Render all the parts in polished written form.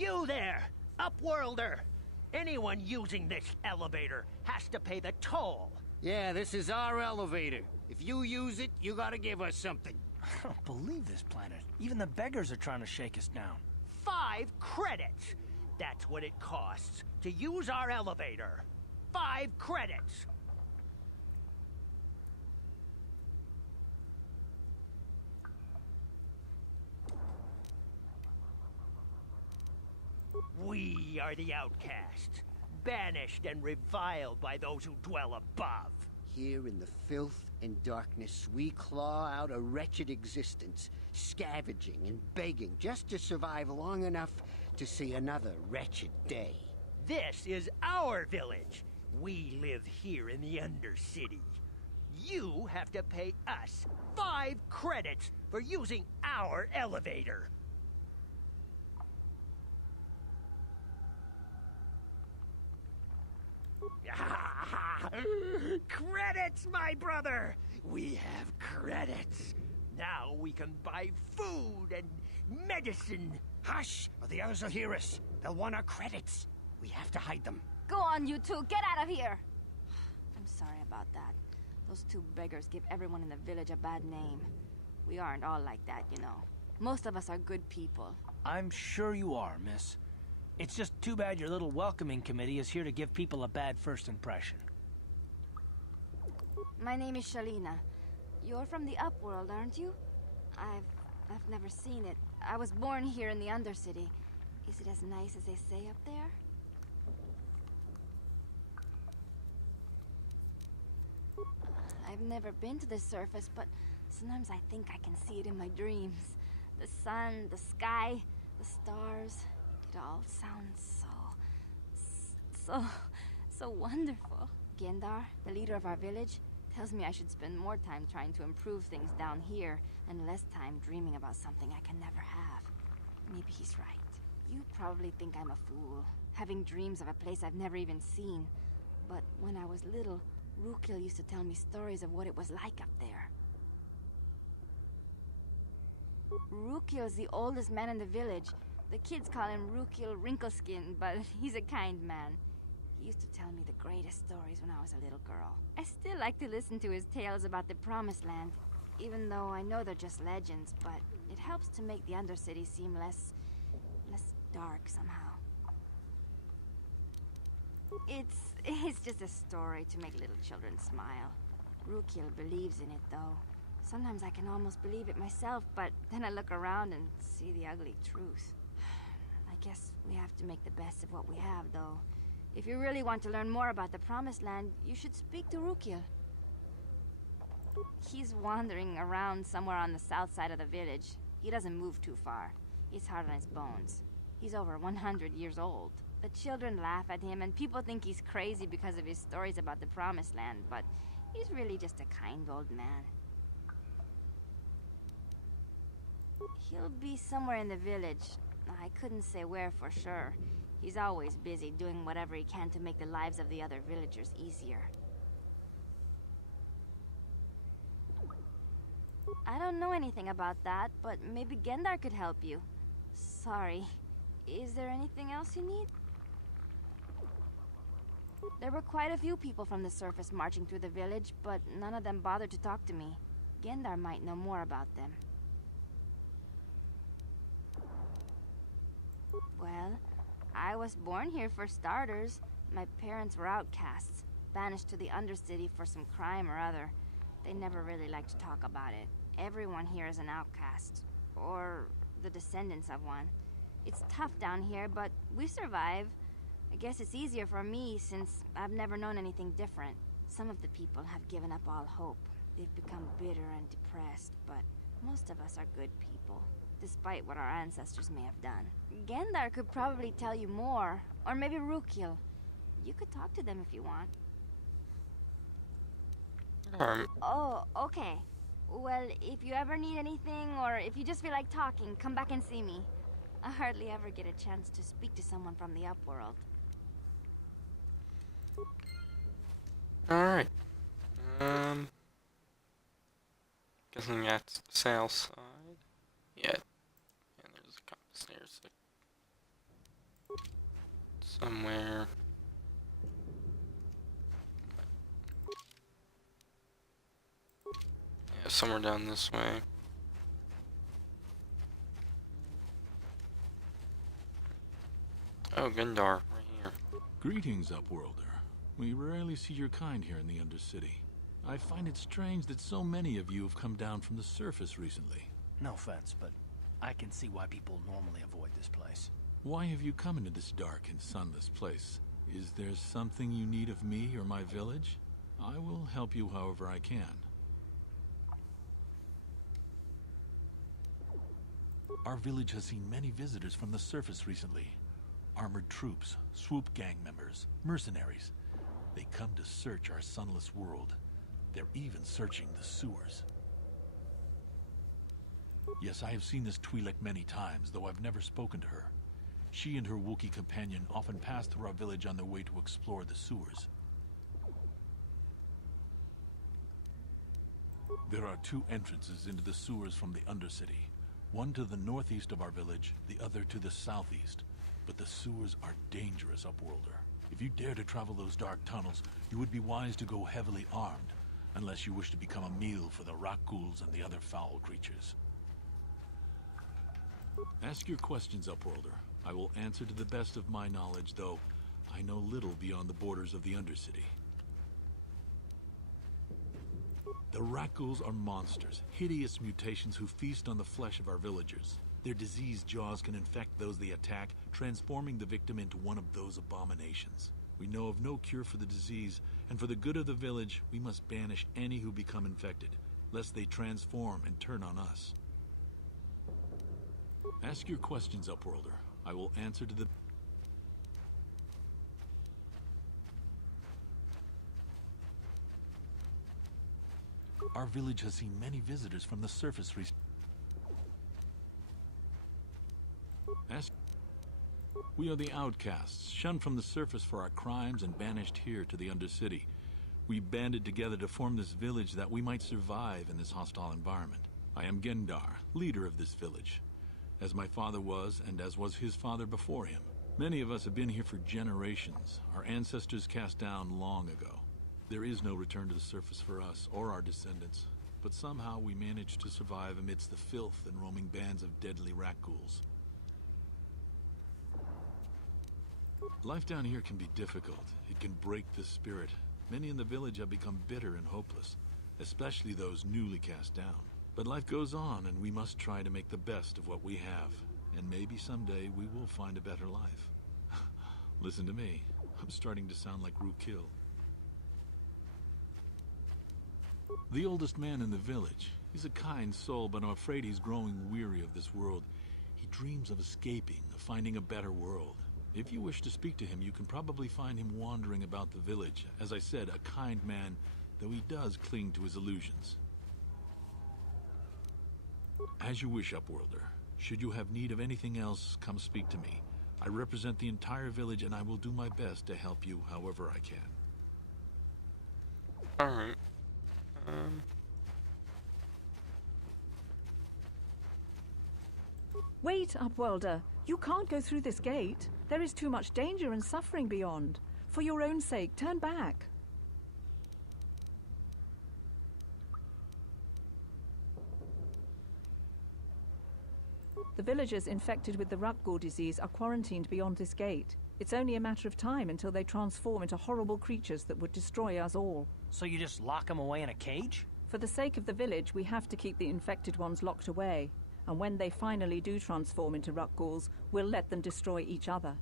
You there, Upworlder! Anyone using this elevator has to pay the toll. Yeah, this is our elevator. If you use it, you gotta give us something. I don't believe this planet. Even the beggars are trying to shake us down. 5 credits! That's what it costs to use our elevator. 5 credits! We are the outcasts, banished and reviled by those who dwell above. Here in the filth and darkness, we claw out a wretched existence, scavenging and begging just to survive long enough to see another wretched day. This is our village. We live here in the Undercity. You have to pay us 5 credits for using our elevator. Credits, my brother! We have credits. Now we can buy food and medicine. Hush, or the others will hear us. They'll want our credits. We have to hide them. Go on, you two. Get out of here. I'm sorry about that. Those 2 beggars give everyone in the village a bad name. We aren't all like that, you know. Most of us are good people. I'm sure you are, miss. It's just too bad your little welcoming committee is here to give people a bad first impression. My name is Shalina. You're from the Upworld, aren't you? I've never seen it. I was born here in the Undercity. Is it as nice as they say up there? I've never been to the surface, but sometimes I think I can see it in my dreams. The sun, the sky, the stars. It all sounds so wonderful. Gendar, the leader of our village, tells me I should spend more time trying to improve things down here and less time dreaming about something I can never have. Maybe he's right. You probably think I'm a fool, having dreams of a place I've never even seen. But when I was little, Rukil used to tell me stories of what it was like up there. Rukil's the oldest man in the village. The kids call him Rukil Wrinkleskin, but he's a kind man. He used to tell me the greatest stories when I was a little girl. I still like to listen to his tales about the Promised Land, even though I know they're just legends, but it helps to make the Undercity seem less dark somehow. It's just a story to make little children smile. Rukil believes in it, though. Sometimes I can almost believe it myself, but then I look around and see the ugly truth. I guess we have to make the best of what we have, though. If you really want to learn more about the Promised Land, you should speak to Rukil. He's wandering around somewhere on the south side of the village. He doesn't move too far. He's hard on his bones. He's over 100 years old. The children laugh at him, and people think he's crazy because of his stories about the Promised Land, but he's really just a kind old man. He'll be somewhere in the village. I couldn't say where for sure. He's always busy doing whatever he can to make the lives of the other villagers easier. I don't know anything about that, but maybe Gendar could help you. Sorry. Is there anything else you need? There were quite a few people from the surface marching through the village, but none of them bothered to talk to me. Gendar might know more about them. Well, I was born here for starters. My parents were outcasts, banished to the Undercity for some crime or other. They never really liked to talk about it. Everyone here is an outcast, or the descendants of one. It's tough down here, but we survive. I guess it's easier for me since I've never known anything different. Some of the people have given up all hope. They've become bitter and depressed, but most of us are good people, despite what our ancestors may have done. Gendar could probably tell you more, or maybe Rukil. You could talk to them if you want. Oh, okay. Well, if you ever need anything, or if you just feel like talking, come back and see me. I hardly ever get a chance to speak to someone from the Upworld. Alright. Guessing that's the sales side. Yeah. And there's a compass here, so somewhere. Yeah, somewhere down this way. Oh, Gundar, right here. Greetings, Upworlder. We rarely see your kind here in the Undercity. I find it strange that so many of you have come down from the surface recently. No offense, but I can see why people normally avoid this place. Why have you come into this dark and sunless place? Is there something you need of me or my village? I will help you however I can. Our village has seen many visitors from the surface recently. Armored troops, swoop gang members, mercenaries. They come to search our sunless world. They're even searching the sewers. Yes, I have seen this Twi'lek many times, though I've never spoken to her. She and her Wookiee companion often pass through our village on their way to explore the sewers. There are two entrances into the sewers from the Undercity. One to the northeast of our village, the other to the southeast. But the sewers are dangerous, Upworlder. If you dare to travel those dark tunnels, you would be wise to go heavily armed, unless you wish to become a meal for the Rakghouls and the other foul creatures. Ask your questions, Upworlder. I will answer to the best of my knowledge, though I know little beyond the borders of the Undercity. The Rakghouls are monsters, hideous mutations who feast on the flesh of our villagers. Their diseased jaws can infect those they attack, transforming the victim into one of those abominations. We know of no cure for the disease, and for the good of the village, we must banish any who become infected, lest they transform and turn on us. Ask your questions, Upworlder. I will answer to the... Our village has seen many visitors from the surface recently. We are the outcasts, shunned from the surface for our crimes and banished here to the Undercity. We banded together to form this village that we might survive in this hostile environment. I am Gendar, leader of this village, as my father was and as was his father before him. Many of us have been here for generations, our ancestors cast down long ago. There is no return to the surface for us or our descendants, but somehow we managed to survive amidst the filth and roaming bands of deadly Rakghouls. Life down here can be difficult. It can break the spirit. Many in the village have become bitter and hopeless, especially those newly cast down. But life goes on, and we must try to make the best of what we have. And maybe someday we will find a better life. Listen to me. I'm starting to sound like Rookil. The oldest man in the village. He's a kind soul, but I'm afraid he's growing weary of this world. He dreams of escaping, of finding a better world. If you wish to speak to him, you can probably find him wandering about the village. As I said, a kind man, though he does cling to his illusions. As you wish, Upworlder. Should you have need of anything else, come speak to me. I represent the entire village, and I will do my best to help you however I can. Alright. Wait, Upworlder. You can't go through this gate. There is too much danger and suffering beyond. For your own sake, turn back. The villagers infected with the Rakghoul disease are quarantined beyond this gate. It's only a matter of time until they transform into horrible creatures that would destroy us all. So you just lock them away in a cage? For the sake of the village, we have to keep the infected ones locked away. And when they finally do transform into Rakghouls, we'll let them destroy each other.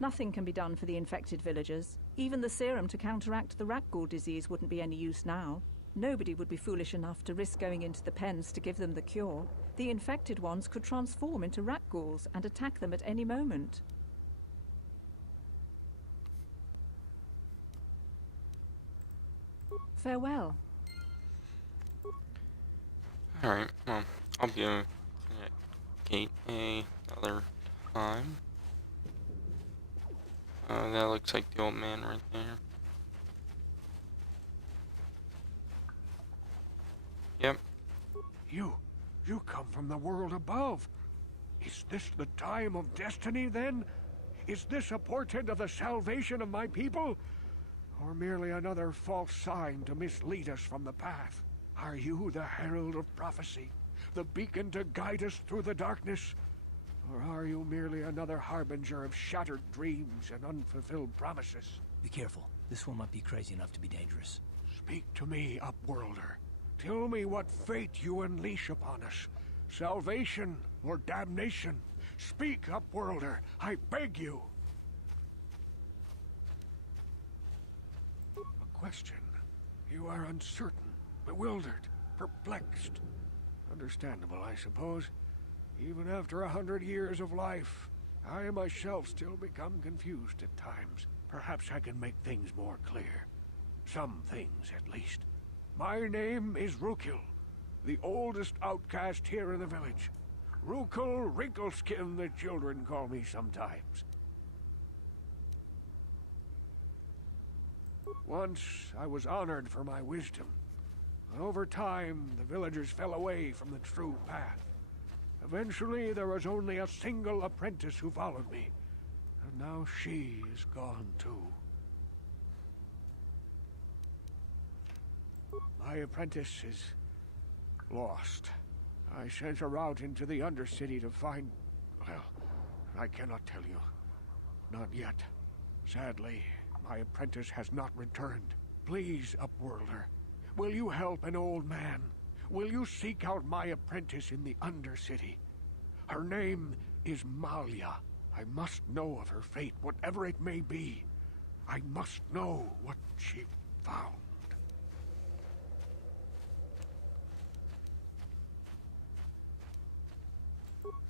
Nothing can be done for the infected villagers. Even the serum to counteract the Rakghoul disease wouldn't be any use now. Nobody would be foolish enough to risk going into the pens to give them the cure. The infected ones could transform into Rakghouls and attack them at any moment. Farewell. Alright, well, I'll be at Gate A another time. That looks like the old man right there. Yep. You come from the world above. Is this the time of destiny, then? Is this a portent of the salvation of my people? Or merely another false sign to mislead us from the path? Are you the herald of prophecy? The beacon to guide us through the darkness? Or are you merely another harbinger of shattered dreams and unfulfilled promises? Be careful. This one might be crazy enough to be dangerous. Speak to me, Upworlder. Tell me what fate you unleash upon us. Salvation or damnation? Speak, Upworlder, I beg you. A question. You are uncertain, bewildered, perplexed. Understandable, I suppose. Even after 100 years of life, I myself still become confused at times. Perhaps I can make things more clear. Some things, at least. My name is Rukil, the oldest outcast here in the village. Rukil Wrinkleskin, the children call me sometimes. Once, I was honored for my wisdom. But over time, the villagers fell away from the true path. Eventually, there was only a single apprentice who followed me. And now she is gone too. My apprentice is lost. I sent her out into the Undercity to find... well, I cannot tell you. Not yet. Sadly, my apprentice has not returned. Please, Upworlder, will you help an old man? Will you seek out my apprentice in the Undercity? Her name is Malia. I must know of her fate, whatever it may be. I must know what she found.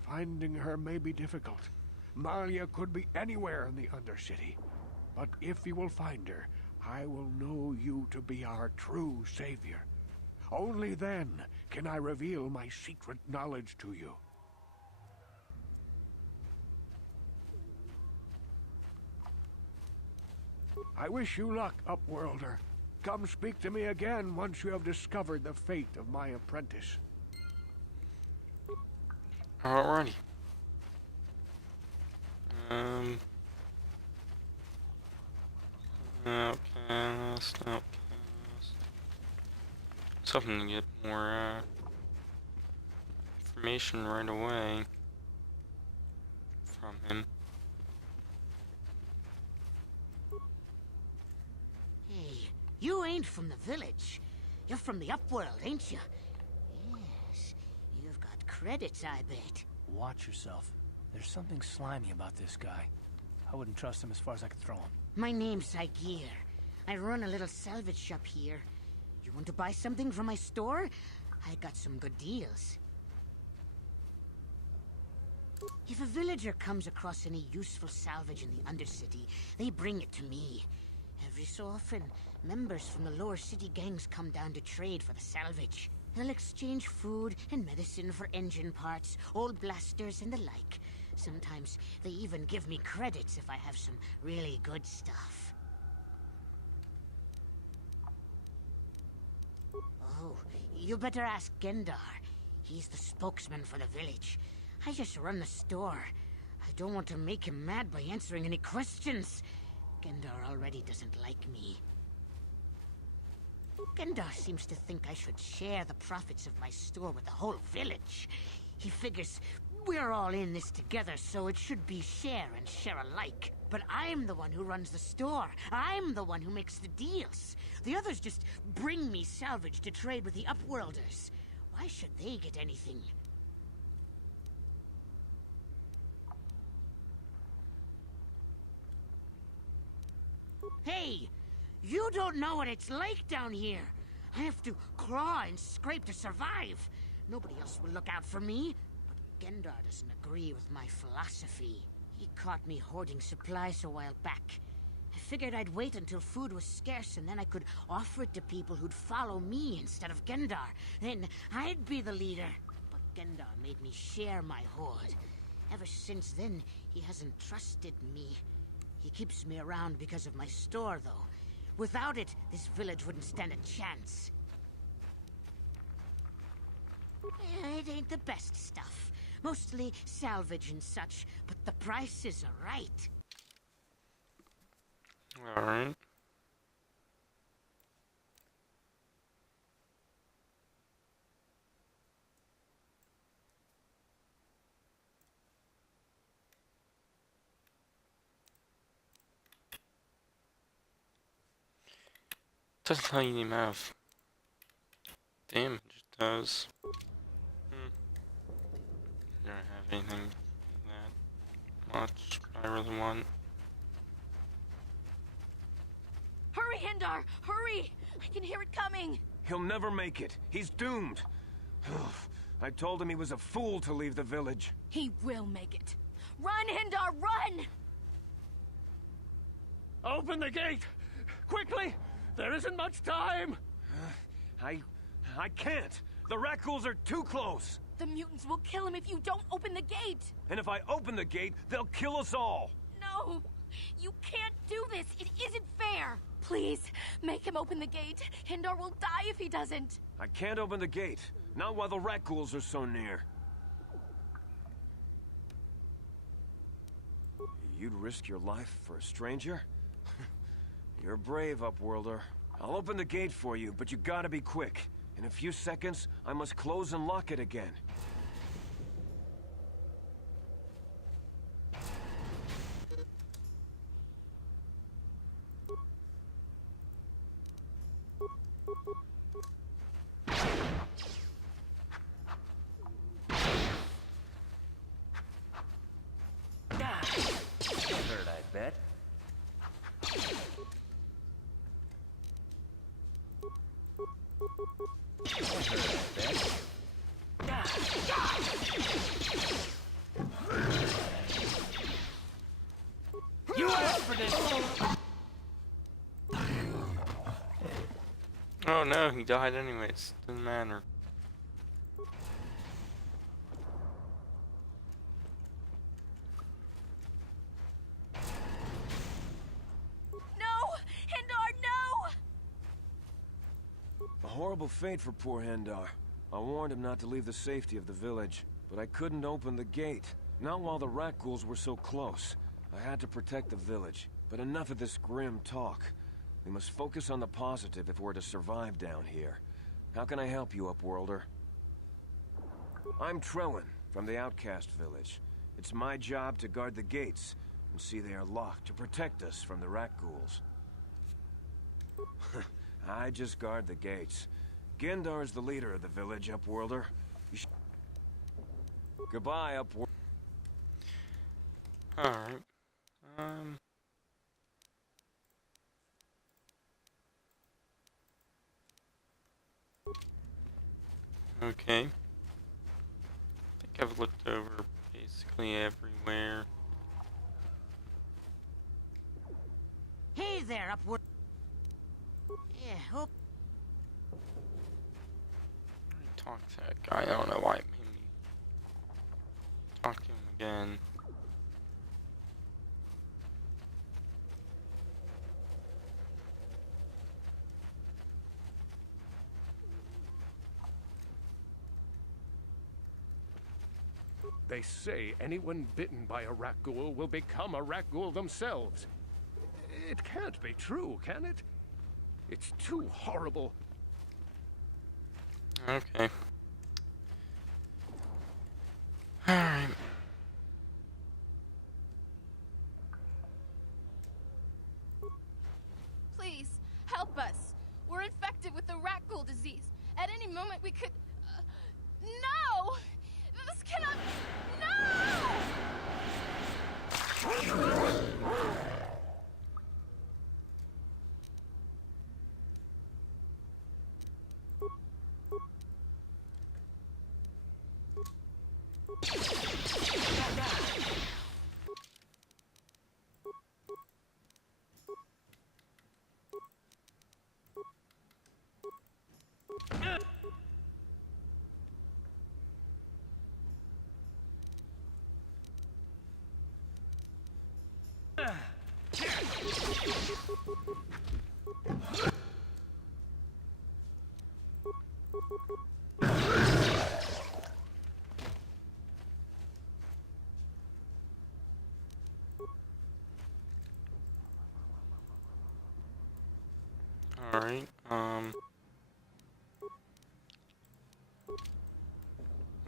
Finding her may be difficult. Malia could be anywhere in the Undercity. But if you will find her, I will know you to be our true savior. Only then can I reveal my secret knowledge to you. I wish you luck, Upworlder. Come speak to me again once you have discovered the fate of my apprentice. Alrighty. Outcast. Was hoping to get more information right away from him. Hey, you ain't from the village. You're from the Upworld, ain't you? Yes, you've got credits, I bet. Watch yourself. There's something slimy about this guy. I wouldn't trust him as far as I could throw him. My name's Zygir. I run a little salvage shop here. You want to buy something from my store? I got some good deals. If a villager comes across any useful salvage in the Undercity, they bring it to me. Every so often, members from the lower city gangs come down to trade for the salvage. They'll exchange food and medicine for engine parts, old blasters and the like. Sometimes they even give me credits if I have some really good stuff. Oh, you better ask Gendar. He's the spokesman for the village. I just run the store. I don't want to make him mad by answering any questions. Gendar already doesn't like me. Gendar seems to think I should share the profits of my store with the whole village. He figures we're all in this together, so it should be share and share alike. But I'm the one who runs the store. I'm the one who makes the deals. The others just bring me salvage to trade with the Upworlders. Why should they get anything? Hey! You don't know what it's like down here. I have to claw and scrape to survive. Nobody else will look out for me. But Gendar doesn't agree with my philosophy. He caught me hoarding supplies a while back. I figured I'd wait until food was scarce and then I could offer it to people who'd follow me instead of Gendar. Then I'd be the leader. But Gendar made me share my hoard. Ever since then, he hasn't trusted me. He keeps me around because of my store, though. Without it, this village wouldn't stand a chance. It ain't the best stuff, Mostly salvage and such, but the prices are right. Alright. Doesn't tell you the amount of damage it does. I don't have anything that much I really want. Hurry, Hindar! Hurry! I can hear it coming! He'll never make it. He's doomed. I told him he was a fool to leave the village. He will make it. Run, Hindar, run! Open the gate! Quickly! There isn't much time! I can't. The rat ghouls are too close. The mutants will kill him if you don't open the gate! And if I open the gate, they'll kill us all. No! You can't do this! It isn't fair! Please, make him open the gate. Hindar will die if he doesn't. I can't open the gate. Not while the rat ghouls are so near. You'd risk your life for a stranger? You're brave, Upworlder. I'll open the gate for you, but you gotta be quick. In a few seconds, I must close and lock it again. Hurt, I bet. You asked for this! Oh no, he died anyways. Doesn't matter. No! Hindar, no! A horrible fate for poor Hendar. I warned him not to leave the safety of the village, but I couldn't open the gate. Not while the rat ghouls were so close. I had to protect the village, but enough of this grim talk. We must focus on the positive if we're to survive down here. How can I help you, Upworlder? I'm Trellin, from the Outcast Village. It's my job to guard the gates, and see they are locked to protect us from the rat ghouls. I just guard the gates. Gendar's the leader of the village, Upworlder. Goodbye, Upworlder. Alright. Okay. I think I've looked over basically everywhere. Hey there, Upward. Yeah, hope. Talk to that guy. I don't know why it made me talk to him again. They say anyone bitten by a rat ghoul will become a rat ghoul themselves. It can't be true, can it? It's too horrible. Okay. Alright. Please, help us. We're infected with the rat ghoul disease. At any moment we could... No! This cannot... No!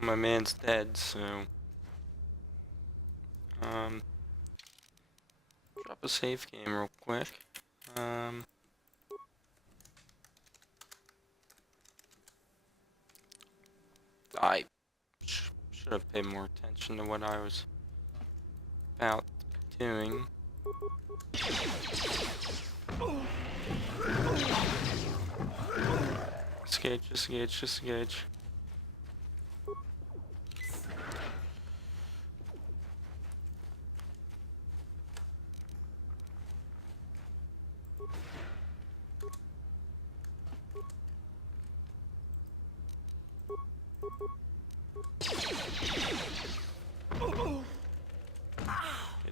my man's dead, so drop a save game real quick. I should have paid more attention to what I was about doing. Disengage, disengage.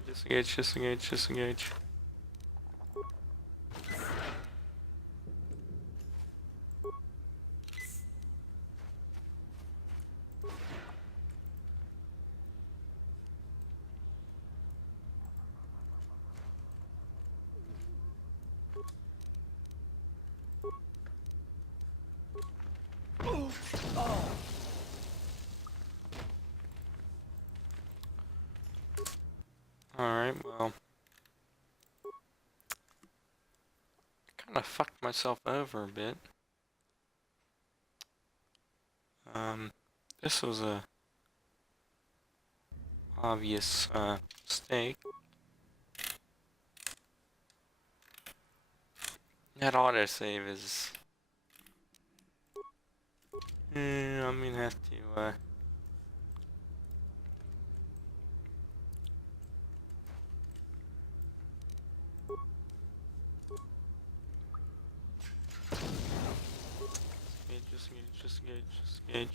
Disengage, disengage, disengage. Alright, well. Kinda fucked myself over a bit. This was a obvious mistake. That autosave is I'm gonna have to disengage.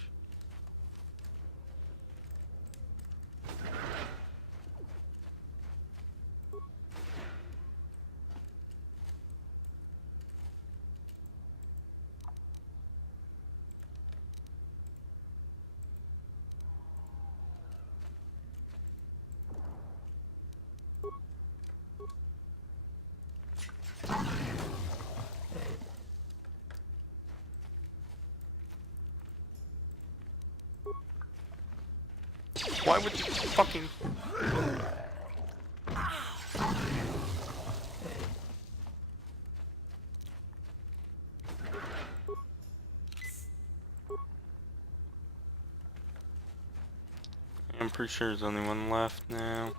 Why would you fucking... I'm pretty sure there's only one left now.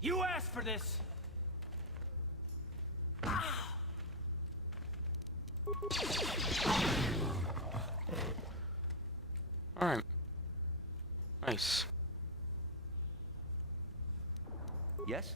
You asked for this! Alright. Nice. Yes?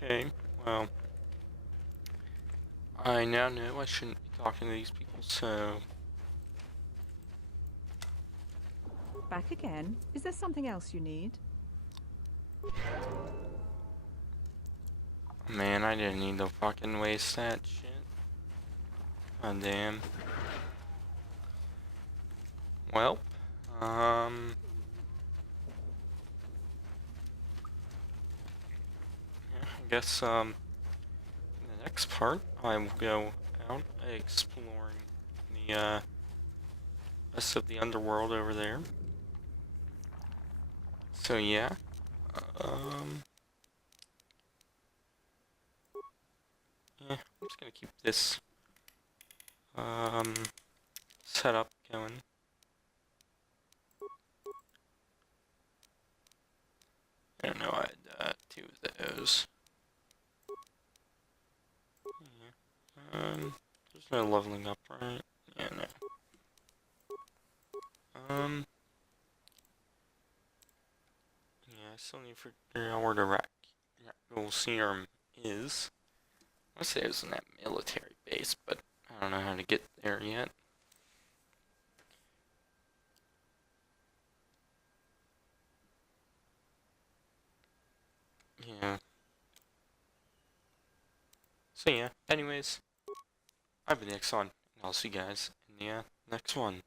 Okay, well, I now know I shouldn't be talking to these people, so... Back again? Is there something else you need? Man, I didn't need to fucking waste that shit. Oh, damn. Well, I guess, in the next part, I will go out exploring the, rest of the underworld over there. So, yeah. just gonna keep this setup going. I don't know, I had 2 of those. Yeah. There's no leveling up, right? Yeah, no. Yeah, I still need to figure out where the Raccoon Serum is. I want to say it was in that military base, but I don't know how to get there yet. Yeah. So yeah, anyways, I've been Xcon, and I'll see you guys in the next one.